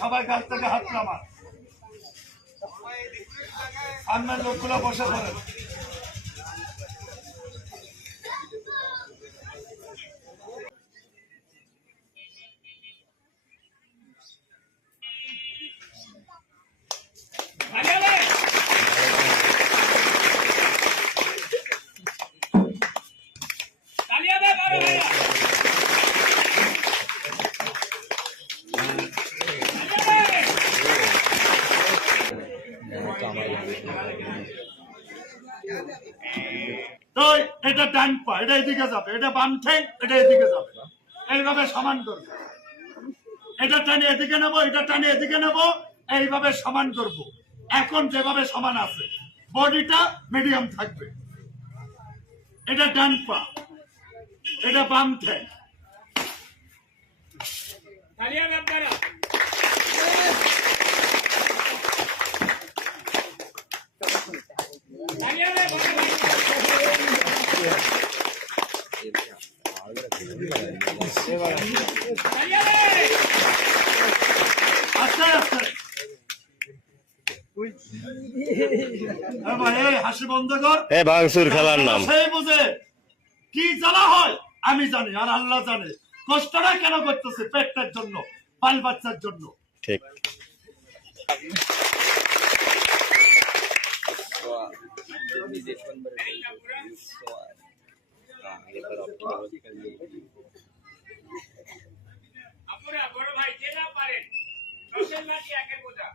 সবাই কাছ থেকে হাত নামান সামনের লোকগুলো বসে পড়েন এটা ডান পা, এটা এদিকে যাবে, এটা বাম ঠ্যাং এটা এদিকে যাবে। এইভাবে সমান করবে। এটা টানে এদিকে নেব, এটা টানে এদিকে নেব, এইভাবে সমান করব। এখন যেভাবে সমান আছে, বডিটা মিডিয়াম থাকবে। এটা ডান পা। এটা বাম ঠ্যাং। আস্তে আস্তে। হাসি বন্ধ কর। এ ভাঙচুর খেলার নাম। সেই বুঝে কি জ্বালা হয়? আমি জানি আর আল্লাহ জানে। কষ্টটা কেন করতেছে পেটটার জন্য বাল বাচ্চার জন্য? ঠিক। আপনারা বড় ভাই যে না পারেন দশের লাঠি একের বোঝা।